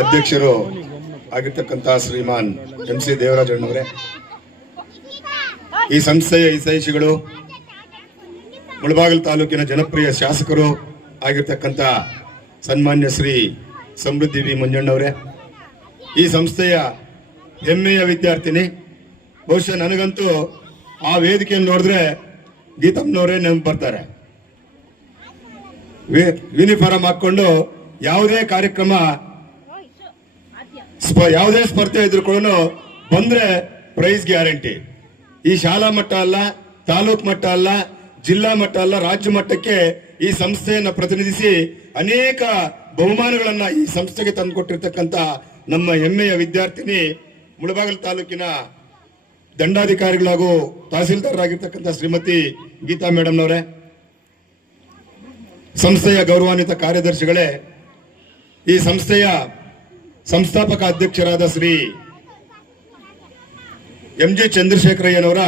ಅಧ್ಯಕ್ಷರು ಆಗಿರ್ತಕ್ಕಂತಹ ಶ್ರೀಮಾನ್ MC ದೇವರಾಜಣ್ಣವರೇ, ಈ ಸಂಸ್ಥೆಯ ಹಿತೈಷಿಗಳು, ಮುಳಬಾಗಿಲು ತಾಲೂಕಿನ ಜನಪ್ರಿಯ ಶಾಸಕರು ಆಗಿರ್ತಕ್ಕಂಥ ಸನ್ಮಾನ್ಯ ಶ್ರೀ ಸಮೃದ್ಧಿ ವಿ ಮಂಜಣ್ಣವರೇ, ಈ ಸಂಸ್ಥೆಯ ಹೆಮ್ಮೆಯ ವಿದ್ಯಾರ್ಥಿನಿ. ಬಹುಶಃ ನನಗಂತೂ ಆ ವೇದಿಕೆಯನ್ನು ನೋಡಿದ್ರೆ ಗೀತಮ್ಮನವರೇ ನೆನಪು ಬರ್ತಾರೆ. ಯೂನಿಫಾರ್ಮ್ ಹಾಕೊಂಡು ಯಾವುದೇ ಕಾರ್ಯಕ್ರಮ, ಯಾವುದೇ ಸ್ಪರ್ಧೆ ಇದ್ರು ಕೂಡ ಬಂದ್ರೆ ಪ್ರೈಸ್ ಗ್ಯಾರಂಟಿ. ಈ ಶಾಲಾ ಮಟ್ಟ ಅಲ್ಲ, ತಾಲೂಕು ಮಟ್ಟ ಅಲ್ಲ, ಜಿಲ್ಲಾ ಮಟ್ಟ ಅಲ್ಲ, ರಾಜ್ಯ ಮಟ್ಟಕ್ಕೆ ಈ ಸಂಸ್ಥೆಯನ್ನ ಪ್ರತಿನಿಧಿಸಿ ಅನೇಕ ಬಹುಮಾನಗಳನ್ನ ಈ ಸಂಸ್ಥೆಗೆ ತಂದುಕೊಟ್ಟಿರ್ತಕ್ಕಂಥ ನಮ್ಮ ಹೆಮ್ಮೆಯ ವಿದ್ಯಾರ್ಥಿನಿ, ಮುಳಬಾಗಿಲು ತಾಲೂಕಿನ ದಂಡಾಧಿಕಾರಿಗಳಾಗೂ ತಹಸೀಲ್ದಾರರಾಗಿರ್ತಕ್ಕಂಥ ಶ್ರೀಮತಿ ಗೀತಾ ಮೇಡಮ್ನವರೇ, ಸಂಸ್ಥೆಯ ಗೌರವಾನ್ವಿತ ಕಾರ್ಯದರ್ಶಿಗಳೇ, ಈ ಸಂಸ್ಥೆಯ ಸಂಸ್ಥಾಪಕ ಅಧ್ಯಕ್ಷರಾದ ಶ್ರೀ MG ಚಂದ್ರಶೇಖರಯ್ಯನವರ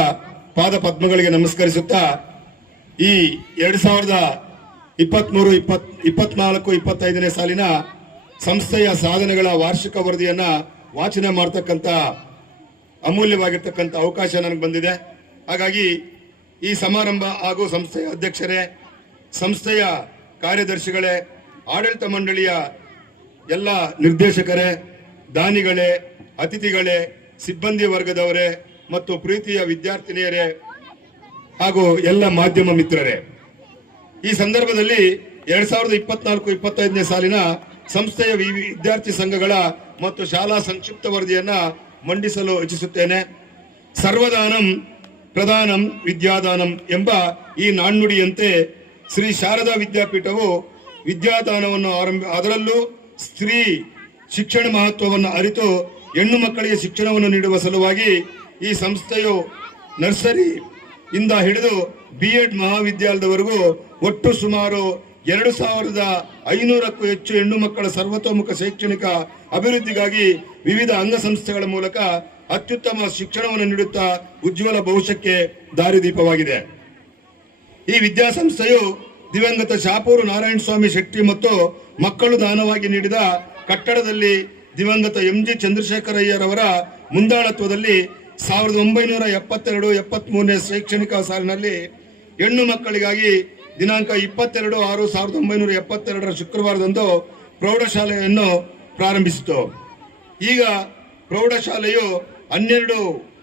ಪಾದ ಪದ್ಮಗಳಿಗೆ ನಮಸ್ಕರಿಸುತ್ತಾ, ಈ 2023-24-25ನೇ ಸಾಲಿನ ಸಂಸ್ಥೆಯ ಸಾಧನೆಗಳ ವಾರ್ಷಿಕ ವರದಿಯನ್ನ ವಾಚನ ಮಾಡತಕ್ಕಂತ ಅಮೂಲ್ಯವಾಗಿರ್ತಕ್ಕಂಥ ಅವಕಾಶ ನನಗೆ ಬಂದಿದೆ. ಹಾಗಾಗಿ ಈ ಸಮಾರಂಭ ಹಾಗೂ ಸಂಸ್ಥೆಯ ಅಧ್ಯಕ್ಷರೇ, ಸಂಸ್ಥೆಯ ಕಾರ್ಯದರ್ಶಿಗಳೇ, ಆಡಳಿತ ಮಂಡಳಿಯ ಎಲ್ಲ ನಿರ್ದೇಶಕರೇ, ದಾನಿಗಳೇ, ಅತಿಥಿಗಳೇ, ಸಿಬ್ಬಂದಿ ವರ್ಗದವರೇ ಮತ್ತು ಪ್ರೀತಿಯ ವಿದ್ಯಾರ್ಥಿನಿಯರೇ ಹಾಗೂ ಎಲ್ಲ ಮಾಧ್ಯಮ ಮಿತ್ರರೇ, ಈ ಸಂದರ್ಭದಲ್ಲಿ 2024-25ನೇ ಸಾಲಿನ ಸಂಸ್ಥೆಯ ವಿದ್ಯಾರ್ಥಿ ಸಂಘಗಳ ಮತ್ತು ಶಾಲಾ ಸಂಕ್ಷಿಪ್ತ ವರದಿಯನ್ನ ಮಂಡಿಸಲು ಇಚ್ಛಿಸುತ್ತೇನೆ. ಸರ್ವದಾನಂ ಪ್ರಧಾನಂ ವಿದ್ಯಾದಾನಂ ಎಂಬ ಈ ನಾಣ್ಣುಡಿಯಂತೆ ಶ್ರೀ ಶಾರದಾ ವಿದ್ಯಾಪೀಠವು ವಿದ್ಯಾದಾನವನ್ನು ಅದರಲ್ಲೂ ಸ್ತ್ರೀ ಶಿಕ್ಷಣ ಮಹತ್ವವನ್ನು ಅರಿತು ಹೆಣ್ಣು ಮಕ್ಕಳಿಗೆ ಶಿಕ್ಷಣವನ್ನು ನೀಡುವ ಸಲುವಾಗಿ ಈ ಸಂಸ್ಥೆಯು ನರ್ಸರಿ ಇಂದ ಹಿಡಿದು B.Ed ಮಹಾವಿದ್ಯಾಲಯದವರೆಗೂ ಒಟ್ಟು ಸುಮಾರು 2500ಕ್ಕೂ ಹೆಚ್ಚು ಹೆಣ್ಣು ಮಕ್ಕಳ ಸರ್ವತೋಮುಖ ಶೈಕ್ಷಣಿಕ ಅಭಿವೃದ್ಧಿಗಾಗಿ ವಿವಿಧ ಅಂಗಸಂಸ್ಥೆಗಳ ಮೂಲಕ ಅತ್ಯುತ್ತಮ ಶಿಕ್ಷಣವನ್ನು ನೀಡುತ್ತಾ ಉಜ್ವಲ ಭವಿಷ್ಯಕ್ಕೆ ದಾರಿದೀಪವಾಗಿದೆ. ಈ ವಿದ್ಯಾಸಂಸ್ಥೆಯು ದಿವಂಗತ ಶಾಪೂರು ನಾರಾಯಣ ಸ್ವಾಮಿ ಶೆಟ್ಟಿ ಮತ್ತು ಮಕ್ಕಳು ದಾನವಾಗಿ ನೀಡಿದ ಕಟ್ಟಡದಲ್ಲಿ ದಿವಂಗತ MG ಚಂದ್ರಶೇಖರಯ್ಯರವರ ಮುಂದಾಳತ್ವದಲ್ಲಿ 1972-73ನೇ ಶೈಕ್ಷಣಿಕ ಸಾಲಿನಲ್ಲಿ ಹೆಣ್ಣು ಮಕ್ಕಳಿಗಾಗಿ ದಿನಾಂಕ 22/6/1972 ಶುಕ್ರವಾರದಂದು ಪ್ರೌಢಶಾಲೆಯನ್ನು ಪ್ರಾರಂಭಿಸಿತು. ಈಗ ಪ್ರೌಢಶಾಲೆಯು 12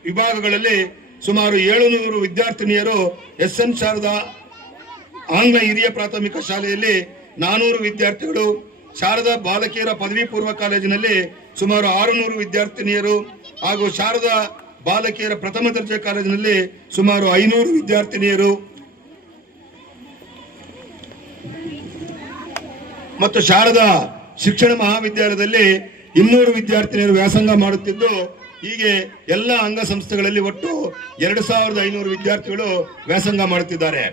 ವಿಭಾಗಗಳಲ್ಲಿ ಸುಮಾರು 700 ವಿದ್ಯಾರ್ಥಿನಿಯರು, SN ಶಾರದಾ ಆಂಗ್ಲ ಹಿರಿಯ ಪ್ರಾಥಮಿಕ ಶಾಲೆಯಲ್ಲಿ 400 ವಿದ್ಯಾರ್ಥಿಗಳು, ಶಾರದಾ ಬಾಲಕಿಯರ ಪದವಿ ಪೂರ್ವ ಕಾಲೇಜಿನಲ್ಲಿ ಸುಮಾರು 600 ವಿದ್ಯಾರ್ಥಿನಿಯರು ಹಾಗೂ ಶಾರದಾ ಬಾಲಕಿಯರ ಪ್ರಥಮ ದರ್ಜೆ ಕಾಲೇಜಿನಲ್ಲಿ ಸುಮಾರು 500 ವಿದ್ಯಾರ್ಥಿನಿಯರು ಮತ್ತು ಶಾರದಾ ಶಿಕ್ಷಣ ಮಹಾವಿದ್ಯಾಲಯದಲ್ಲಿ 200 ವಿದ್ಯಾರ್ಥಿನಿಯರು ವ್ಯಾಸಂಗ ಮಾಡುತ್ತಿದ್ದು, ಹೀಗೆ ಎಲ್ಲ ಅಂಗಸಂಸ್ಥೆಗಳಲ್ಲಿ ಒಟ್ಟು 2500 ವಿದ್ಯಾರ್ಥಿಗಳು ವ್ಯಾಸಂಗ ಮಾಡುತ್ತಿದ್ದಾರೆ.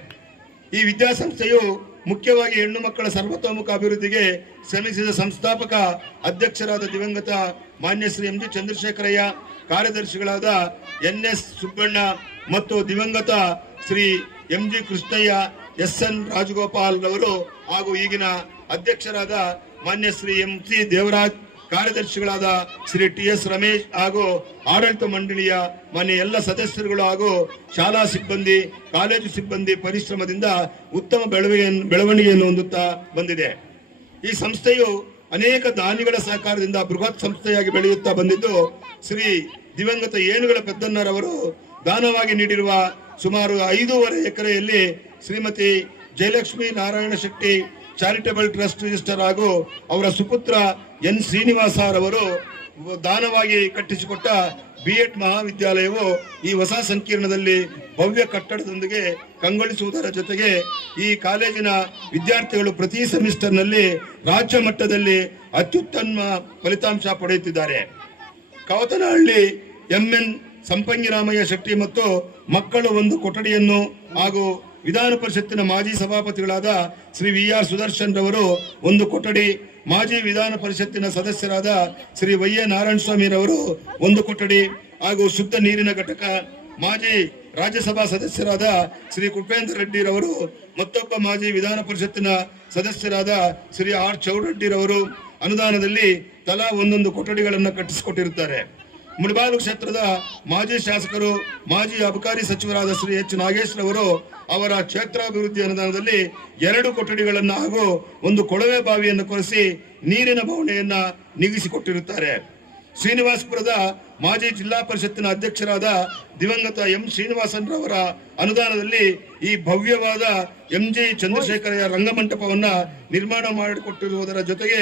ಈ ವಿದ್ಯಾಸಂಸ್ಥೆಯು ಮುಖ್ಯವಾಗಿ ಹೆಣ್ಣು ಮಕ್ಕಳ ಸರ್ವತೋಮುಖ ಅಭಿವೃದ್ಧಿಗೆ ಶ್ರಮಿಸಿದ ಸಂಸ್ಥಾಪಕ ಅಧ್ಯಕ್ಷರಾದ ದಿವಂಗತ ಮಾನ್ಯ ಶ್ರೀ MG ಚಂದ್ರಶೇಖರಯ್ಯ, ಕಾರ್ಯದರ್ಶಿಗಳಾದ NS ಸುಬ್ಬಣ್ಣ ಮತ್ತು ದಿವಂಗತ ಶ್ರೀ MG ಕೃಷ್ಣಯ್ಯ, SN ರಾಜಗೋಪಾಲ್ ರವರು ಹಾಗೂ ಈಗಿನ ಅಧ್ಯಕ್ಷರಾದ ಮಾನ್ಯ ಶ್ರೀ MC ದೇವರಾಜ್, ಕಾರ್ಯದರ್ಶಿಗಳಾದ ಶ್ರೀ TS ರಮೇಶ್ ಹಾಗೂ ಆಡಳಿತ ಮಂಡಳಿಯ ಮಾನ್ಯ ಎಲ್ಲ ಸದಸ್ಯರುಗಳು ಹಾಗೂ ಶಾಲಾ ಸಿಬ್ಬಂದಿ, ಕಾಲೇಜು ಸಿಬ್ಬಂದಿ ಪರಿಶ್ರಮದಿಂದ ಉತ್ತಮ ಬೆಳವಣಿಗೆಯನ್ನು ಹೊಂದುತ್ತಾ ಬಂದಿದೆ. ಈ ಸಂಸ್ಥೆಯು ಅನೇಕ ದಾನಿಗಳ ಸಹಕಾರದಿಂದ ಬೃಹತ್ ಸಂಸ್ಥೆಯಾಗಿ ಬೆಳೆಯುತ್ತಾ ಬಂದಿದ್ದು, ಶ್ರೀ ದಿವಂಗತ ಏನುಗಳ ಪೆದ್ದಣ್ಣರವರು ದಾನವಾಗಿ ನೀಡಿರುವ ಸುಮಾರು 5.5 ಎಕರೆಯಲ್ಲಿ Shrimati Jayalakshmi Narayana Shetty charitable trust register ಹಾಗೂ ಅವರ ಸುಪುತ್ರ N ಶ್ರೀನಿವಾಸರವರು ದಾನವಾಗಿ ಕಟ್ಟಿಸಿಕೊಟ್ಟ B.Ed ಮಹಾವಿದ್ಯಾಲಯವು ಈ ಹೊಸ ಸಂಕೀರ್ಣದಲ್ಲಿ ಭವ್ಯ ಕಟ್ಟಡದೊಂದಿಗೆ ಕಂಗೊಳಿಸುವುದರ ಜೊತೆಗೆ ಈ ಕಾಲೇಜಿನ ವಿದ್ಯಾರ್ಥಿಗಳು ಪ್ರತಿ ಸೆಮಿಸ್ಟರ್ನಲ್ಲಿ ರಾಜ್ಯ ಮಟ್ಟದಲ್ಲಿ ಅತ್ಯುತ್ತಮ ಫಲಿತಾಂಶ ಪಡೆಯುತ್ತಿದ್ದಾರೆ. ಕವತನಹಳ್ಳಿ MN ಸಂಪಂಗಿರಾಮಯ್ಯ ಶೆಟ್ಟಿ ಮತ್ತು ಮಕ್ಕಳು ಒಂದು ಕೊಠಡಿಯನ್ನು ಹಾಗೂ ವಿಧಾನ ಪರಿಷತ್ತಿನ ಮಾಜಿ ಸಭಾಪತಿಗಳಾದ ಶ್ರೀ VR ಸುದರ್ಶನ್ ರವರು ಒಂದು ಕೊಠಡಿ, ಮಾಜಿ ವಿಧಾನ ಪರಿಷತ್ತಿನ ಸದಸ್ಯರಾದ ಶ್ರೀ YA ನಾರಾಯಣ ಸ್ವಾಮಿ ರವರು ಒಂದು ಕೊಠಡಿ ಹಾಗೂ ಶುದ್ಧ ನೀರಿನ ಘಟಕ, ಮಾಜಿ ರಾಜ್ಯಸಭಾ ಸದಸ್ಯರಾದ ಶ್ರೀ ಕುಪೇಂದ್ರ ರೆಡ್ಡಿ ರವರು, ಮತ್ತೊಬ್ಬ ಮಾಜಿ ವಿಧಾನ ಪರಿಷತ್ತಿನ ಸದಸ್ಯರಾದ ಶ್ರೀ R ಚೌಡರೆಡ್ಡಿ ರವರು ಅನುದಾನದಲ್ಲಿ ತಲಾ ಒಂದೊಂದು ಕೊಠಡಿಗಳನ್ನು ಕಟ್ಟಿಸಿಕೊಟ್ಟಿರುತ್ತಾರೆ. ಮುಳಬಾಗಿಲು ಕ್ಷೇತ್ರದ ಮಾಜಿ ಶಾಸಕರು, ಮಾಜಿ ಅಬಕಾರಿ ಸಚಿವರಾದ ಶ್ರೀ ಎಚ್ ನಾಗೇಶ್ ರವರು ಅವರ ಕ್ಷೇತ್ರಾಭಿವೃದ್ಧಿ ಅನುದಾನದಲ್ಲಿ 2 ಕೊಠಡಿಗಳನ್ನು ಹಾಗೂ ಒಂದು ಕೊಳವೆ ಬಾವಿಯನ್ನು ಕೊರೆಸಿ ನೀರಿನ ಬವಣೆಯನ್ನ ನೀಗಿಸಿಕೊಟ್ಟಿರುತ್ತಾರೆ. ಶ್ರೀನಿವಾಸಪುರದ ಮಾಜಿ ಜಿಲ್ಲಾ ಪರಿಷತ್ತಿನ ಅಧ್ಯಕ್ಷರಾದ ದಿವಂಗತ ಎಂ ಶ್ರೀನಿವಾಸನ್ ರವರ ಅನುದಾನದಲ್ಲಿ ಈ ಭವ್ಯವಾದ ಎಂಜಿ ಚಂದ್ರಶೇಖರಯ್ಯ ರಂಗಮಂಟಪವನ್ನ ನಿರ್ಮಾಣ ಮಾಡಿಕೊಟ್ಟಿರುವುದರ ಜೊತೆಗೆ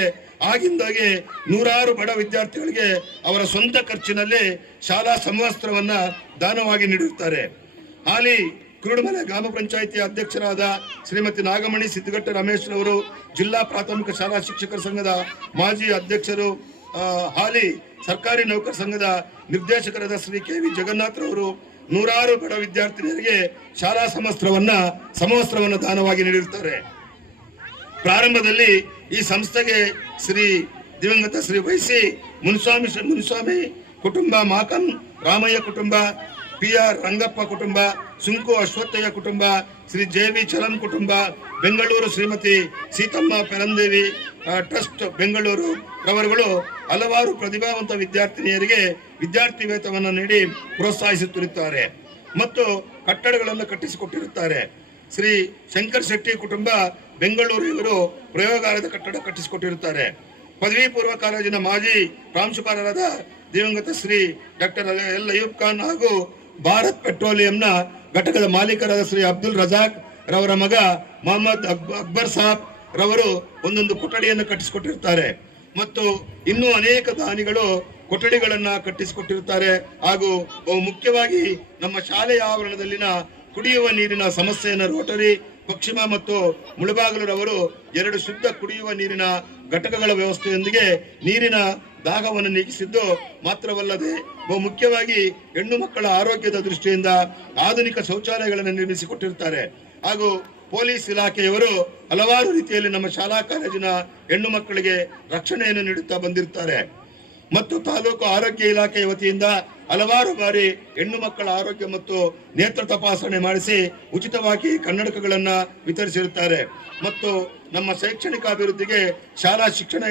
ಆಗಿಂದಾಗೆ ನೂರಾರು ಬಡ ವಿದ್ಯಾರ್ಥಿಗಳಿಗೆ ಅವರ ಸ್ವಂತ ಖರ್ಚಿನಲ್ಲಿ ಶಾಲಾ ಸಮವಸ್ತ್ರವನ್ನ ದಾನವಾಗಿ ನೀಡಿರುತ್ತಾರೆ. ಹಾಲಿ ಕುರುಡುಮಲೆ ಗ್ರಾಮ ಪಂಚಾಯಿತಿ ಅಧ್ಯಕ್ಷರಾದ ಶ್ರೀಮತಿ ನಾಗಮಣಿ ಸಿದ್ದಗಟ್ಟ ರಮೇಶ್ ರವರು, ಜಿಲ್ಲಾ ಪ್ರಾಥಮಿಕ ಶಾಲಾ ಶಿಕ್ಷಕರ ಸಂಘದ ಮಾಜಿ ಅಧ್ಯಕ್ಷರು, ಹಾಲಿ ಸರ್ಕಾರಿ ನೌಕರ ಸಂಘದ ನಿರ್ದೇಶಕರಾದ ಶ್ರೀ ಕೆ.ವಿ. ಜಗನ್ನಾಥ್ ರವರು ನೂರಾರು ಬಡ ವಿದ್ಯಾರ್ಥಿನಿಯರಿಗೆ ಶಾಲಾ ಸಮವಸ್ತ್ರವನ್ನು ದಾನವಾಗಿ ನೀಡಿರುತ್ತಾರೆ. ಪ್ರಾರಂಭದಲ್ಲಿ ಈ ಸಂಸ್ಥೆಗೆ ದಿವಂಗತ ಶ್ರೀ ವೈಸಿ ಮುನಿಸ್ವಾಮಿ ಕುಟುಂಬ, ಮಾಕಂ ರಾಮಯ್ಯ ಕುಟುಂಬ, PR ರಂಗಪ್ಪ ಕುಟುಂಬ, ಸುಂಕು ಅಶ್ವತ್ಥಯ್ಯ ಕುಟುಂಬ, ಶ್ರೀ ಜೆ.ವಿ. ಚಲನ್ ಕುಟುಂಬ, ಬೆಂಗಳೂರು ಶ್ರೀಮತಿ ಸೀತಮ್ಮ ಪೆರಂದೇವಿ ಟ್ರಸ್ಟ್ ಬೆಂಗಳೂರು ರವರುಗಳು ಹಲವಾರು ಪ್ರತಿಭಾವಂತ ವಿದ್ಯಾರ್ಥಿನಿಯರಿಗೆ ವಿದ್ಯಾರ್ಥಿ ವೇತನವನ್ನು ನೀಡಿ ಪ್ರೋತ್ಸಾಹಿಸುತ್ತಿರುತ್ತಾರೆ ಮತ್ತು ಕಟ್ಟಡಗಳನ್ನು ಕಟ್ಟಿಸಿಕೊಟ್ಟಿರುತ್ತಾರೆ. ಶ್ರೀ ಶಂಕರ್ ಶೆಟ್ಟಿ ಕುಟುಂಬ ಬೆಂಗಳೂರು ಇವರು ಪ್ರಯೋಗಾಲಯದ ಕಟ್ಟಡ ಕಟ್ಟಿಸಿಕೊಟ್ಟಿರುತ್ತಾರೆ. ಪದವಿ ಪೂರ್ವ ಕಾಲೇಜಿನ ಮಾಜಿ ಪ್ರಾಂಶುಪಾಲರಾದ ದಿವಂಗತ ಶ್ರೀ ಡಾಕ್ಟರ್ ಎಲ್ ಅಯೂಬ್ ಖಾನ್ ಹಾಗೂ ಭಾರತ್ ಪೆಟ್ರೋಲಿಯಂನ ಘಟಕದ ಮಾಲೀಕರಾದ ಶ್ರೀ ಅಬ್ದುಲ್ ರಜಾಕ್ ರವರ ಮಗ ಮೊಹಮ್ಮದ್ ಅಕ್ಬರ್ ಸಾಬ್ ರವರು ಒಂದೊಂದು ಕೊಠಡಿಯನ್ನು ಕಟ್ಟಿಸಿಕೊಟ್ಟಿರುತ್ತಾರೆ ಮತ್ತು ಇನ್ನೂ ಅನೇಕ ದಾನಿಗಳು ಕೊಠಡಿಗಳನ್ನ ಕಟ್ಟಿಸಿಕೊಟ್ಟಿರುತ್ತಾರೆ. ಹಾಗೂ ಮುಖ್ಯವಾಗಿ ನಮ್ಮ ಶಾಲೆಯ ಆವರಣದಲ್ಲಿನ ಕುಡಿಯುವ ನೀರಿನ ಸಮಸ್ಯೆಯನ್ನು ರೋಟರಿ, ಪಶ್ಚಿಮ ಮತ್ತು ಮುಳಬಾಗಿಲುರವರು 2 ಶುದ್ಧ ಕುಡಿಯುವ ನೀರಿನ ಘಟಕಗಳ ವ್ಯವಸ್ಥೆಯೊಂದಿಗೆ ನೀರಿನ ದಾಹವನ್ನು ನೀಗಿಸಿದ್ದು ಮಾತ್ರವಲ್ಲದೆ ಮುಖ್ಯವಾಗಿ ಹೆಣ್ಣು ಮಕ್ಕಳ ಆರೋಗ್ಯದ ದೃಷ್ಟಿಯಿಂದ ಆಧುನಿಕ ಶೌಚಾಲಯಗಳನ್ನು ನಿರ್ಮಿಸಿಕೊಟ್ಟಿರುತ್ತಾರೆ. ಹಾಗೂ ಪೊಲೀಸ್ ಇಲಾಖೆಯವರು ಹಲವಾರು ರೀತಿಯಲ್ಲಿ ನಮ್ಮ ಶಾಲಾ ಕಾಲೇಜಿನ ಹೆಣ್ಣು ಮಕ್ಕಳಿಗೆ ರಕ್ಷಣೆಯನ್ನು ನೀಡುತ್ತಾ ಬಂದಿರುತ್ತಾರೆ ಮತ್ತು ತಾಲೂಕು ಆರೋಗ್ಯ ಇಲಾಖೆಯ ವತಿಯಿಂದ ಹಲವಾರು ಬಾರಿ ಹೆಣ್ಣು ಮಕ್ಕಳ ಆರೋಗ್ಯ ಮತ್ತು ನೇತ್ರ ತಪಾಸಣೆ ಮಾಡಿಸಿ ಉಚಿತವಾಗಿ ಕನ್ನಡಕಗಳನ್ನು ವಿತರಿಸಿರುತ್ತಾರೆ ಮತ್ತು ನಮ್ಮ ಶೈಕ್ಷಣಿಕ ಅಭಿವೃದ್ಧಿಗೆ ಶಾಲಾ ಶಿಕ್ಷಣ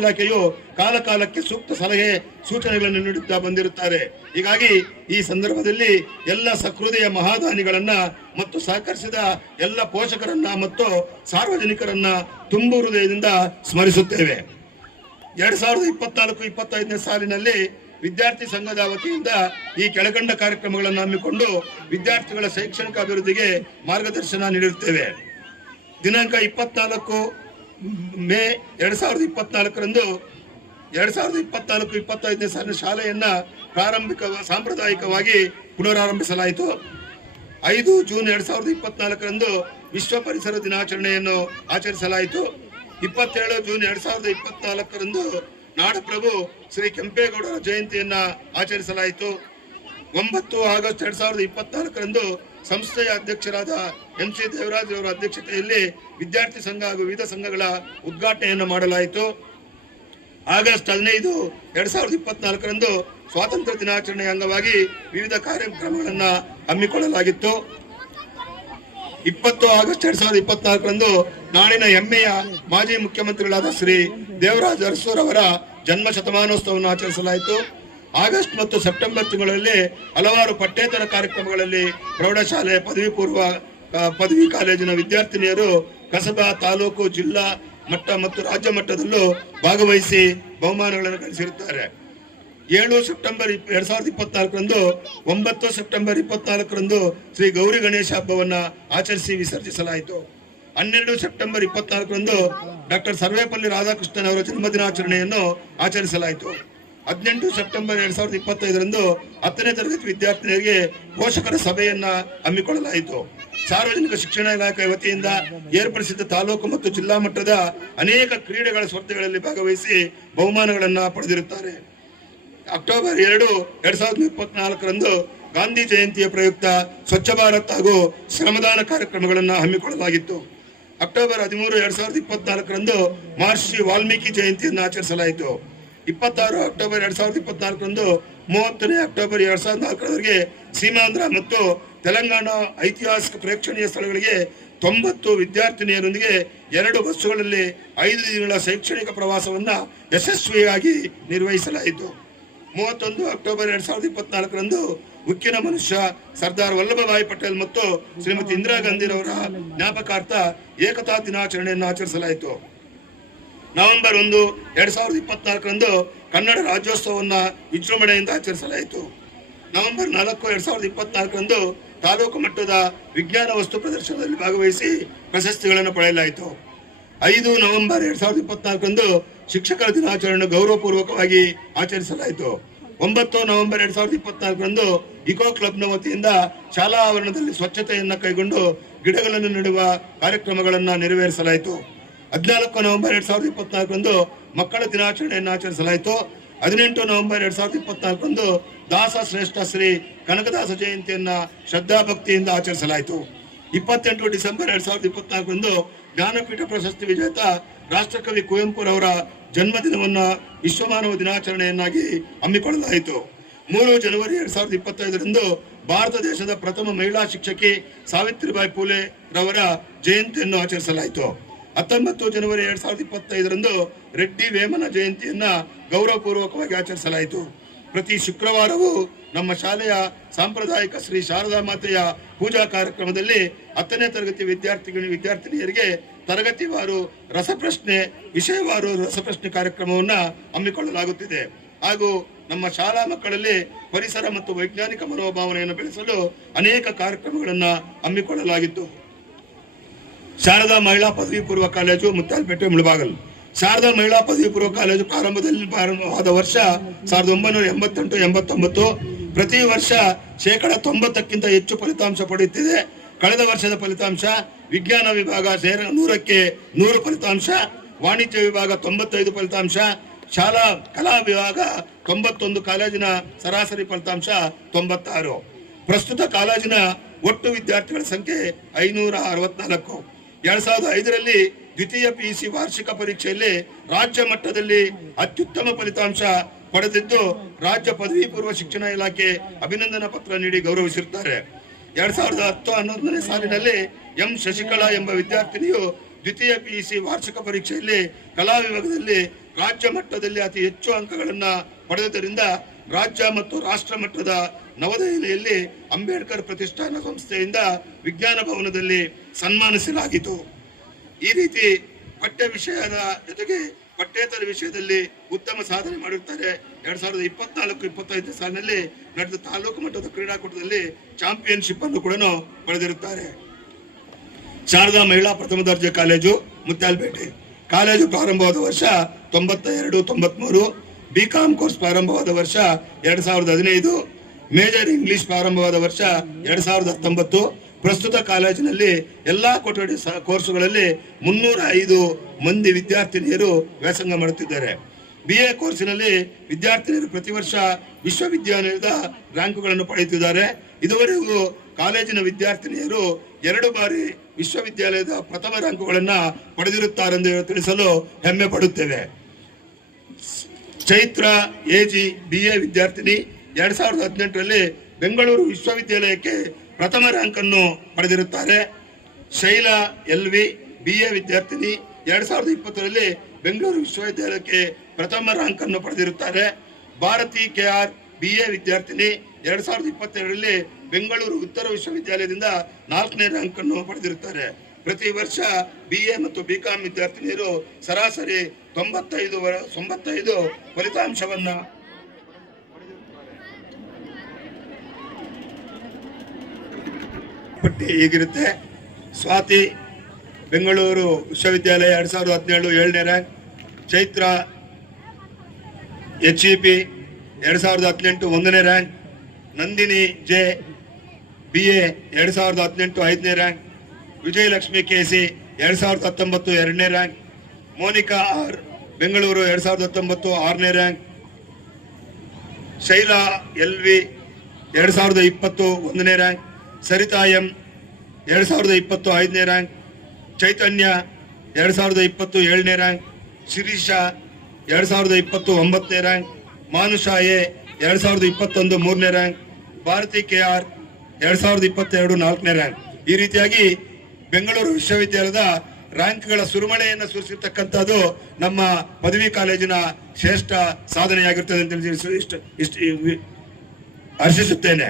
ಇಲಾಖೆಯು ಕಾಲಕಾಲಕ್ಕೆ ಸೂಕ್ತ ಸಲಹೆ ಸೂಚನೆಗಳನ್ನು ನೀಡುತ್ತಾ ಬಂದಿರುತ್ತಾರೆ. ಹೀಗಾಗಿ ಈ ಸಂದರ್ಭದಲ್ಲಿ ಎಲ್ಲ ಸಹೃದಯ ಮಹಾದಾನಿಗಳನ್ನ ಮತ್ತು ಸಹಕರಿಸಿದ ಎಲ್ಲ ಪೋಷಕರನ್ನ ಮತ್ತು ಸಾರ್ವಜನಿಕರನ್ನ ತುಂಬು ಹೃದಯದಿಂದ ಸ್ಮರಿಸುತ್ತೇವೆ. 2024-25ನೇ ಸಾಲಿನಲ್ಲಿ ವಿದ್ಯಾರ್ಥಿ ಸಂಘದ ವತಿಯಿಂದ ಈ ಕೆಳಕಂಡ ಕಾರ್ಯಕ್ರಮಗಳನ್ನು ಹಮ್ಮಿಕೊಂಡು ವಿದ್ಯಾರ್ಥಿಗಳ ಶೈಕ್ಷಣಿಕ ಅಭಿವೃದ್ಧಿಗೆ ಮಾರ್ಗದರ್ಶನ ನೀಡಿರುತ್ತೇವೆ. ದಿನಾಂಕ 24 ಮೇ 2024ರಂದು 2024-25ನೇ ಸಾಲಿನ ಶಾಲೆಯನ್ನ ಸಾಂಪ್ರದಾಯಿಕವಾಗಿ ಪುನರಾರಂಭಿಸಲಾಯಿತು. 5 ಜೂನ್ 2024ರಂದು ವಿಶ್ವ ಪರಿಸರ ದಿನಾಚರಣೆಯನ್ನು ಆಚರಿಸಲಾಯಿತು. 27 ಜೂನ್ 2024ರಂದು ನಾಡಪ್ರಭು ಶ್ರೀ ಕೆಂಪೇಗೌಡರ ಜಯಂತಿಯನ್ನ ಆಚರಿಸಲಾಯಿತು. 9 ಆಗಸ್ಟ್ 2024ರಂದು ಸಂಸ್ಥೆಯ ಅಧ್ಯಕ್ಷರಾದ MC ದೇವರಾಜ್ ಅವರ ಅಧ್ಯಕ್ಷತೆಯಲ್ಲಿ ವಿದ್ಯಾರ್ಥಿ ಸಂಘ ಹಾಗೂ ವಿವಿಧ ಸಂಘಗಳ ಉದ್ಘಾಟನೆಯನ್ನು ಮಾಡಲಾಯಿತು. ಆಗಸ್ಟ್ 15, 2024ರಂದು ಸ್ವಾತಂತ್ರ್ಯ ದಿನಾಚರಣೆಯ ಅಂಗವಾಗಿ ವಿವಿಧ ಕಾರ್ಯಕ್ರಮಗಳನ್ನು ಹಮ್ಮಿಕೊಳ್ಳಲಾಗಿತ್ತು. 20 ಆಗಸ್ಟ್ 2024ರಂದು ನಾಡಿನ ಹೆಮ್ಮೆಯ ಮಾಜಿ ಮುಖ್ಯಮಂತ್ರಿಗಳಾದ ಶ್ರೀ ದೇವರಾಜ್ ಅರಸೂರ್ ಅವರ ಜನ್ಮ ಶತಮಾನೋತ್ಸವವನ್ನು ಆಚರಿಸಲಾಯಿತು. ಆಗಸ್ಟ್ ಮತ್ತು ಸೆಪ್ಟೆಂಬರ್ ತಿಂಗಳಲ್ಲಿ ಹಲವಾರು ಪಠ್ಯೇತರ ಕಾರ್ಯಕ್ರಮಗಳಲ್ಲಿ ಪ್ರೌಢಶಾಲೆ, ಪದವಿ ಕಾಲೇಜಿನ ವಿದ್ಯಾರ್ಥಿನಿಯರು ಕಸಬಾ, ತಾಲೂಕು, ಜಿಲ್ಲಾ ಮಟ್ಟ ಮತ್ತು ರಾಜ್ಯ ಮಟ್ಟದಲ್ಲೂ ಭಾಗವಹಿಸಿ ಬಹುಮಾನಗಳನ್ನು ಗಳಿಸಿರುತ್ತಾರೆ. 7 ಸೆಪ್ಟೆಂಬರ್ 2024ರಂದು 9 ಸೆಪ್ಟೆಂಬರ್ 24ರಂದು ಶ್ರೀ ಗೌರಿ ಗಣೇಶ ಹಬ್ಬವನ್ನು ಆಚರಿಸಿ ವಿಸರ್ಜಿಸಲಾಯಿತು. 12 ಸೆಪ್ಟೆಂಬರ್ 24ರಂದು ಡಾಕ್ಟರ್ ಸರ್ವೇಪಲ್ಲಿ ರಾಧಾಕೃಷ್ಣನ್ ಅವರ ಜನ್ಮದಿನಾಚರಣೆಯನ್ನು ಆಚರಿಸಲಾಯಿತು. 18 ಸೆಪ್ಟೆಂಬರ್ 2025ರಂದು 10ನೇ ತರಗತಿ ವಿದ್ಯಾರ್ಥಿನಿಯರಿಗೆ ಪೋಷಕರ ಸಭೆಯನ್ನ ಹಮ್ಮಿಕೊಳ್ಳಲಾಯಿತು. ಸಾರ್ವಜನಿಕ ಶಿಕ್ಷಣ ಇಲಾಖೆ ವತಿಯಿಂದ ಏರ್ಪಡಿಸಿದ್ದ ತಾಲೂಕು ಮತ್ತು ಜಿಲ್ಲಾ ಮಟ್ಟದ ಅನೇಕ ಕ್ರೀಡೆಗಳ ಸ್ಪರ್ಧೆಗಳಲ್ಲಿ ಭಾಗವಹಿಸಿ ಬಹುಮಾನಗಳನ್ನು ಪಡೆದಿರುತ್ತಾರೆ. ಅಕ್ಟೋಬರ್ 2, 2024ರಂದು ಗಾಂಧಿ ಜಯಂತಿಯ ಪ್ರಯುಕ್ತ ಸ್ವಚ್ಛ ಭಾರತ್ ಹಾಗೂ ಶ್ರಮದಾನ ಕಾರ್ಯಕ್ರಮಗಳನ್ನು ಹಮ್ಮಿಕೊಳ್ಳಲಾಗಿತ್ತು. ಅಕ್ಟೋಬರ್ 13, 2024ರಂದು ಮಹರ್ಷಿ ವಾಲ್ಮೀಕಿ ಜಯಂತಿಯನ್ನು ಆಚರಿಸಲಾಯಿತು. 26 ಅಕ್ಟೋಬರ್ 2024ರಂದು 30ನೇ ಅಕ್ಟೋಬರ್ 2024ರವರೆಗೆ ಸೀಮಾಂಧ್ರ ಮತ್ತು ತೆಲಂಗಾಣ ಐತಿಹಾಸಿಕ ಪ್ರೇಕ್ಷಣೀಯ ಸ್ಥಳಗಳಿಗೆ 90 ವಿದ್ಯಾರ್ಥಿನಿಯರೊಂದಿಗೆ 2 ಬಸ್ಸುಗಳಲ್ಲಿ 5 ದಿನಗಳ ಶೈಕ್ಷಣಿಕ ಪ್ರವಾಸವನ್ನು ಯಶಸ್ವಿಯಾಗಿ ನಿರ್ವಹಿಸಲಾಯಿತು. 31 ಅಕ್ಟೋಬರ್ 2024ರಂದು ಉಕ್ಕಿನ ಮನುಷ್ಯ ಸರ್ದಾರ್ ವಲ್ಲಭಭಾಯಿ ಪಟೇಲ್ ಮತ್ತು ಶ್ರೀಮತಿ ಇಂದಿರಾ ಗಾಂಧಿರವರ ಜ್ಞಾಪಕಾರ್ಥ ಏಕತಾ ದಿನಾಚರಣೆಯನ್ನು ಆಚರಿಸಲಾಯಿತು. ನವೆಂಬರ್ 1, 2024ರಂದು ಕನ್ನಡ ರಾಜ್ಯೋತ್ಸವವನ್ನು ವಿಜೃಂಭಣೆಯಿಂದ ಆಚರಿಸಲಾಯಿತು. ನವೆಂಬರ್ 4, 2024ರಂದು ತಾಲೂಕು ಮಟ್ಟದ ವಿಜ್ಞಾನ ವಸ್ತು ಪ್ರದರ್ಶನದಲ್ಲಿ ಭಾಗವಹಿಸಿ ಪ್ರಶಸ್ತಿಗಳನ್ನು ಪಡೆಯಲಾಯಿತು. 5 ನವೆಂಬರ್ 2024ರಂದು ಶಿಕ್ಷಕರ ದಿನಾಚರಣೆಯನ್ನು ಗೌರವಪೂರ್ವಕವಾಗಿ ಆಚರಿಸಲಾಯಿತು. 9 ನವೆಂಬರ್ 2024ರಂದು ಇಕೋ ಕ್ಲಬ್ನ ವತಿಯಿಂದ ಶಾಲಾ ಆವರಣದಲ್ಲಿ ಸ್ವಚ್ಛತೆಯನ್ನು ಕೈಗೊಂಡು ಗಿಡಗಳನ್ನು ನೆಡುವ ಕಾರ್ಯಕ್ರಮಗಳನ್ನು ನೆರವೇರಿಸಲಾಯಿತು. 14 ನವೆಂಬರ್ 2024ರಂದು ಮಕ್ಕಳ ದಿನಾಚರಣೆಯನ್ನು ಆಚರಿಸಲಾಯಿತು. 18 ನವೆಂಬರ್ 2024ರಂದು ದಾಸ ಶ್ರೇಷ್ಠ ಶ್ರೀ ಕನಕದಾಸ ಜಯಂತಿಯನ್ನು ಶ್ರದ್ಧಾಭಕ್ತಿಯಿಂದ ಆಚರಿಸಲಾಯಿತು. 28 ಡಿಸೆಂಬರ್ 2024ರಂದು ಜ್ಞಾನಪೀಠ ಪ್ರಶಸ್ತಿ ವಿಜೇತ ರಾಷ್ಟ್ರಕವಿ ಕುವೆಂಪುರವರ ಜನ್ಮದಿನವನ್ನು ವಿಶ್ವಮಾನವ ದಿನಾಚರಣೆಯನ್ನಾಗಿ ಹಮ್ಮಿಕೊಳ್ಳಲಾಯಿತು. 3 ಜನವರಿ 2025ರಂದು ಭಾರತ ದೇಶದ ಪ್ರಥಮ ಮಹಿಳಾ ಶಿಕ್ಷಕಿ ಸಾವಿತ್ರಿಬಾಯಿ ಫುಲೆ ರವರ ಜಯಂತಿಯನ್ನು ಆಚರಿಸಲಾಯಿತು. 19 ಜನವರಿ 2025ರಂದು ರೆಡ್ಡಿ ವೇಮನ ಜಯಂತಿಯನ್ನ ಗೌರವಪೂರ್ವಕವಾಗಿ ಆಚರಿಸಲಾಯಿತು. ಪ್ರತಿ ಶುಕ್ರವಾರವೂ ನಮ್ಮ ಶಾಲೆಯ ಸಾಂಪ್ರದಾಯಿಕ ಶ್ರೀ ಶಾರದಾ ಮಾತೆಯ ಪೂಜಾ ಕಾರ್ಯಕ್ರಮದಲ್ಲಿ 10ನೇ ತರಗತಿ ವಿದ್ಯಾರ್ಥಿನಿಯರಿಗೆ ತರಗತಿವಾರು ರಸಪ್ರಶ್ನೆ, ವಿಷಯವಾರು ರಸಪ್ರಶ್ನೆ ಕಾರ್ಯಕ್ರಮವನ್ನು ಹಮ್ಮಿಕೊಳ್ಳಲಾಗುತ್ತಿದೆ. ಹಾಗೂ ನಮ್ಮ ಶಾಲಾ ಮಕ್ಕಳಲ್ಲಿ ಪರಿಸರ ಮತ್ತು ವೈಜ್ಞಾನಿಕ ಮನೋಭಾವನೆಯನ್ನು ಬೆಳೆಸಲು ಅನೇಕ ಕಾರ್ಯಕ್ರಮಗಳನ್ನು ಹಮ್ಮಿಕೊಳ್ಳಲಾಗಿತ್ತು. ಶಾರದಾ ಮಹಿಳಾ ಪದವಿ ಪೂರ್ವ ಕಾಲೇಜು ಮುತ್ತಾಲ್ಪೇಟೆ ಮುಳಬಾಗಲ್. ಶಾರದಾ ಮಹಿಳಾ ಪದವಿ ಪೂರ್ವ ಕಾಲೇಜು ಪ್ರಾರಂಭವಾದ ವರ್ಷ 1988-89. ಪ್ರತಿ ವರ್ಷ 90%ಕ್ಕಿಂತ ಹೆಚ್ಚು ಫಲಿತಾಂಶ ಪಡೆಯುತ್ತಿದೆ. ಕಳೆದ ವರ್ಷದ ಫಲಿತಾಂಶ ವಿಜ್ಞಾನ ವಿಭಾಗ 100ಕ್ಕೆ 100 ಫಲಿತಾಂಶ, ವಾಣಿಜ್ಯ ವಿಭಾಗ 95 ಫಲಿತಾಂಶ, ಶಾಲಾ ಕಲಾ ವಿಭಾಗ 91, ಕಾಲೇಜಿನ ಸರಾಸರಿ ಫಲಿತಾಂಶ 96. ಪ್ರಸ್ತುತ ಕಾಲೇಜಿನ ಒಟ್ಟು ವಿದ್ಯಾರ್ಥಿಗಳ ಸಂಖ್ಯೆ 564. 2005ರಲ್ಲಿ ದ್ವಿತೀಯ PUC ವಾರ್ಷಿಕ ಪರೀಕ್ಷೆಯಲ್ಲಿ ರಾಜ್ಯ ಮಟ್ಟದಲ್ಲಿ ಅತ್ಯುತ್ತಮ ಫಲಿತಾಂಶ ಪಡೆದಿದ್ದು ರಾಜ್ಯ ಪದವಿ ಪೂರ್ವ ಶಿಕ್ಷಣ ಇಲಾಖೆ ಅಭಿನಂದನಾ ಪತ್ರ ನೀಡಿ ಗೌರವಿಸಿರುತ್ತಾರೆ. 2010-11ನೇ ಸಾಲಿನಲ್ಲಿ ಎಂ ಶಶಿಕಲಾ ಎಂಬ ವಿದ್ಯಾರ್ಥಿನಿಯು ದ್ವಿತೀಯ PUC ವಾರ್ಷಿಕ ಪರೀಕ್ಷೆಯಲ್ಲಿ ಕಲಾ ವಿಭಾಗದಲ್ಲಿ ರಾಜ್ಯ ಮಟ್ಟದಲ್ಲಿ ಅತಿ ಹೆಚ್ಚು ಅಂಕಗಳನ್ನು ಪಡೆದುದರಿಂದ ರಾಜ್ಯ ಮತ್ತು ರಾಷ್ಟ್ರ ಮಟ್ಟದ ನವದೆಹಲಿಯಲ್ಲಿ ಅಂಬೇಡ್ಕರ್ ಪ್ರತಿಷ್ಠಾನ ಸಂಸ್ಥೆಯಿಂದ ವಿಜ್ಞಾನ ಭವನದಲ್ಲಿ ಸನ್ಮಾನಿಸಲಾಗಿತ್ತು. ಈ ರೀತಿ ಪಠ್ಯ ವಿಷಯದ ಜೊತೆಗೆ ಪಠ್ಯೇತರ ವಿಷಯದಲ್ಲಿ ಉತ್ತಮ ಸಾಧನೆ ಮಾಡಿರುತ್ತಾರೆ. 2024-25 ಸಾಲಿನಲ್ಲಿ ನಡೆದ ತಾಲೂಕು ಮಟ್ಟದ ಕ್ರೀಡಾಕೂಟದಲ್ಲಿ ಚಾಂಪಿಯನ್ಶಿಪ್ ಅನ್ನು ಕೂಡ ಪಡೆದಿರುತ್ತಾರೆ. ಶಾರದಾ ಮಹಿಳಾ ಪ್ರಥಮ ದರ್ಜೆ ಕಾಲೇಜು ಮುತ್ಯಾಲಪೇಟೆ. ಕಾಲೇಜು ಪ್ರಾರಂಭವಾದ ವರ್ಷ 92-93. BCom ಕೋರ್ಸ್ ಪ್ರಾರಂಭವಾದ ವರ್ಷ 2015. ಮೇಜರ್ ಇಂಗ್ಲಿಷ್ ಪ್ರಾರಂಭವಾದ ವರ್ಷ 2019. ಪ್ರಸ್ತುತ ಕಾಲೇಜಿನಲ್ಲಿ ಎಲ್ಲಾ ಕೊಠಡಿ ಕೋರ್ಸುಗಳಲ್ಲಿ 305 ಮಂದಿ ವಿದ್ಯಾರ್ಥಿನಿಯರು ವ್ಯಾಸಂಗ ಮಾಡುತ್ತಿದ್ದಾರೆ. BA ಕೋರ್ಸಿನಲ್ಲಿ ವಿದ್ಯಾರ್ಥಿನಿಯರು ಪ್ರತಿ ವರ್ಷ ವಿಶ್ವವಿದ್ಯಾಲಯದ ರ್ಯಾಂಕುಗಳನ್ನು ಪಡೆಯುತ್ತಿದ್ದಾರೆ. ಇದುವರೆಗೂ ಕಾಲೇಜಿನ ವಿದ್ಯಾರ್ಥಿನಿಯರು 2 ಬಾರಿ ವಿಶ್ವವಿದ್ಯಾಲಯದ ಪ್ರಥಮ ರ್ಯಾಂಕುಗಳನ್ನು ಪಡೆದಿರುತ್ತಾರೆಂದು ತಿಳಿಸಲು ಹೆಮ್ಮೆ ಪಡುತ್ತೇವೆ. ಚೈತ್ರ AG BA ವಿದ್ಯಾರ್ಥಿನಿ 2018ರಲ್ಲಿ ಬೆಂಗಳೂರು ವಿಶ್ವವಿದ್ಯಾಲಯಕ್ಕೆ ಪ್ರಥಮ ರ್ಯಾಂಕ್ ಅನ್ನು ಪಡೆದಿರುತ್ತಾರೆ. ಶೈಲಾ LV BA ವಿದ್ಯಾರ್ಥಿನಿ 2020ರಲ್ಲಿ ಬೆಂಗಳೂರು ವಿಶ್ವವಿದ್ಯಾಲಯಕ್ಕೆ ಪ್ರಥಮ ರ್ಯಾಂಕ್ ಅನ್ನು ಪಡೆದಿರುತ್ತಾರೆ. ಭಾರತಿ KR BA ವಿದ್ಯಾರ್ಥಿನಿ 2022ರಲ್ಲಿ ಬೆಂಗಳೂರು ಉತ್ತರ ವಿಶ್ವವಿದ್ಯಾಲಯದಿಂದ 4ನೇ ರ್ಯಾಂಕ್ ಅನ್ನು ಪಡೆದಿರುತ್ತಾರೆ. ಪ್ರತಿ ವರ್ಷ BA ಮತ್ತು BCom ವಿದ್ಯಾರ್ಥಿನಿಯರು ಸರಾಸರಿ 95 ಫಲಿತಾಂಶವನ್ನ ಪಟ್ಟಿ ಹೀಗಿರುತ್ತೆ. ಸ್ವಾತಿ ಬೆಂಗಳೂರು ವಿಶ್ವವಿದ್ಯಾಲಯ 2017 7ನೇ ರ್ಯಾಂಕ್. ಚೈತ್ರ HEP 2018 1ನೇ ರ್ಯಾಂಕ್. ನಂದಿನಿ J BA 2018 5ನೇ ರ್ಯಾಂಕ್. ವಿಜಯಲಕ್ಷ್ಮಿ KC 2019 2ನೇ ರ್ಯಾಂಕ್. ಮೋನಿಕಾ R ಬೆಂಗಳೂರು 2019 6ನೇ ರ್ಯಾಂಕ್. ಶೈಲಾ LV 2020 1ನೇ ರ್ಯಾಂಕ್. ಸರಿತಾ M 2020 5ನೇ ರ್ಯಾಂಕ್. ಚೈತನ್ಯ 2020 7ನೇ ರ್ಯಾಂಕ್. ಶಿರೀಷಾ 2020 9ನೇ ರ್ಯಾಂಕ್. ಮಾನುಷಾ A 2021 3ನೇ ರ್ಯಾಂಕ್. ಭಾರತಿ KR 2022 4ನೇ ರ್ಯಾಂಕ್. ಈ ರೀತಿಯಾಗಿ ಬೆಂಗಳೂರು ವಿಶ್ವವಿದ್ಯಾಲಯದ ರ್ಯಾಂಕ್ಗಳ ಸುರುಮಳೆಯನ್ನು ಸುರಿಸಿರ್ತಕ್ಕಂಥದ್ದು ನಮ್ಮ ಪದವಿ ಕಾಲೇಜಿನ ಶ್ರೇಷ್ಠ ಸಾಧನೆಯಾಗಿರ್ತದೆ ಅಂತ ಹರ್ಷಿಸುತ್ತೇನೆ.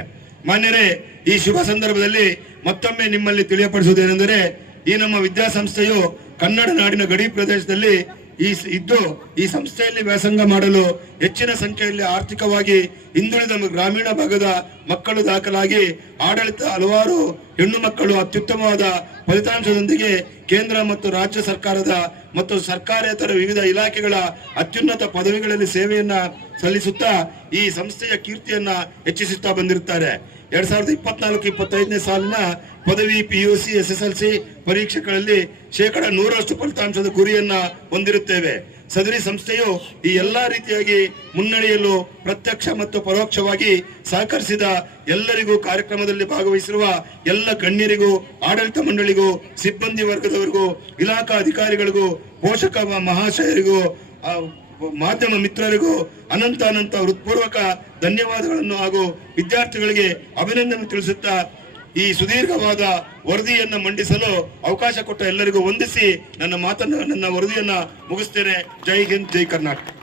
ಮಾನ್ಯರೇ, ಈ ಶುಭ ಸಂದರ್ಭದಲ್ಲಿ ಮತ್ತೊಮ್ಮೆ ನಿಮ್ಮಲ್ಲಿ ತಿಳಿಯಪಡಿಸುವುದೇನೆಂದರೆ, ಈ ನಮ್ಮ ವಿದ್ಯಾಸಂಸ್ಥೆಯು ಕನ್ನಡ ನಾಡಿನ ಗಡಿ ಪ್ರದೇಶದಲ್ಲಿ ಈ ಸಂಸ್ಥೆಯಲ್ಲಿ ವ್ಯಾಸಂಗ ಮಾಡಲು ಹೆಚ್ಚಿನ ಸಂಖ್ಯೆಯಲ್ಲಿ ಆರ್ಥಿಕವಾಗಿ ಹಿಂದುಳಿದ ಗ್ರಾಮೀಣ ಭಾಗದ ಮಕ್ಕಳು ದಾಖಲಾಗಿ ಆಡಳಿತ ಹಲವಾರು ಹೆಣ್ಣು ಮಕ್ಕಳು ಅತ್ಯುತ್ತಮವಾದ ಫಲಿತಾಂಶದೊಂದಿಗೆ ಕೇಂದ್ರ ಮತ್ತು ರಾಜ್ಯ ಸರ್ಕಾರದ ಮತ್ತು ಸರ್ಕಾರೇತರ ವಿವಿಧ ಇಲಾಖೆಗಳ ಅತ್ಯುನ್ನತ ಪದವಿಗಳಲ್ಲಿ ಸೇವೆಯನ್ನ ಸಲ್ಲಿಸುತ್ತಾ ಈ ಸಂಸ್ಥೆಯ ಕೀರ್ತಿಯನ್ನ ಹೆಚ್ಚಿಸುತ್ತಾ ಬಂದಿರುತ್ತಾರೆ. 2024-25ನೇ ಸಾಲಿನ ಪದವಿ PUC SSLC ಪರೀಕ್ಷೆಗಳಲ್ಲಿ 100% ಫಲಿತಾಂಶದ ಗುರಿಯನ್ನ ಹೊಂದಿರುತ್ತೇವೆ. ಸದರಿ ಸಂಸ್ಥೆಯು ಈ ಎಲ್ಲಾ ರೀತಿಯಾಗಿ ಮುನ್ನಡೆಯಲು ಪ್ರತ್ಯಕ್ಷ ಮತ್ತು ಪರೋಕ್ಷವಾಗಿ ಸಹಕರಿಸಿದ ಎಲ್ಲರಿಗೂ, ಕಾರ್ಯಕ್ರಮದಲ್ಲಿ ಭಾಗವಹಿಸಿರುವ ಎಲ್ಲ ಗಣ್ಯರಿಗೂ, ಆಡಳಿತ ಮಂಡಳಿಗೂ, ಸಿಬ್ಬಂದಿ ವರ್ಗದವರಿಗೂ, ಇಲಾಖಾ ಅಧಿಕಾರಿಗಳಿಗೂ, ಪೋಷಕ ಮಹಾಶಯರಿಗೂ, ಮಾಧ್ಯಮ ಮಿತ್ರರಿಗೂ ಅನಂತ ಹೃತ್ಪೂರ್ವಕ ಧನ್ಯವಾದಗಳನ್ನು ಹಾಗೂ ವಿದ್ಯಾರ್ಥಿಗಳಿಗೆ ಅಭಿನಂದನೆ ತಿಳಿಸುತ್ತಾ ಈ ಸುದೀರ್ಘವಾದ ವರದಿಯನ್ನ ಮಂಡಿಸಲು ಅವಕಾಶ ಕೊಟ್ಟ ಎಲ್ಲರಿಗೂ ವಂದಿಸಿ ನನ್ನ ವರದಿಯನ್ನ ಮುಗಿಸ್ತೇನೆ. ಜೈ ಹಿಂದ್, ಜೈ ಕರ್ನಾಟಕ.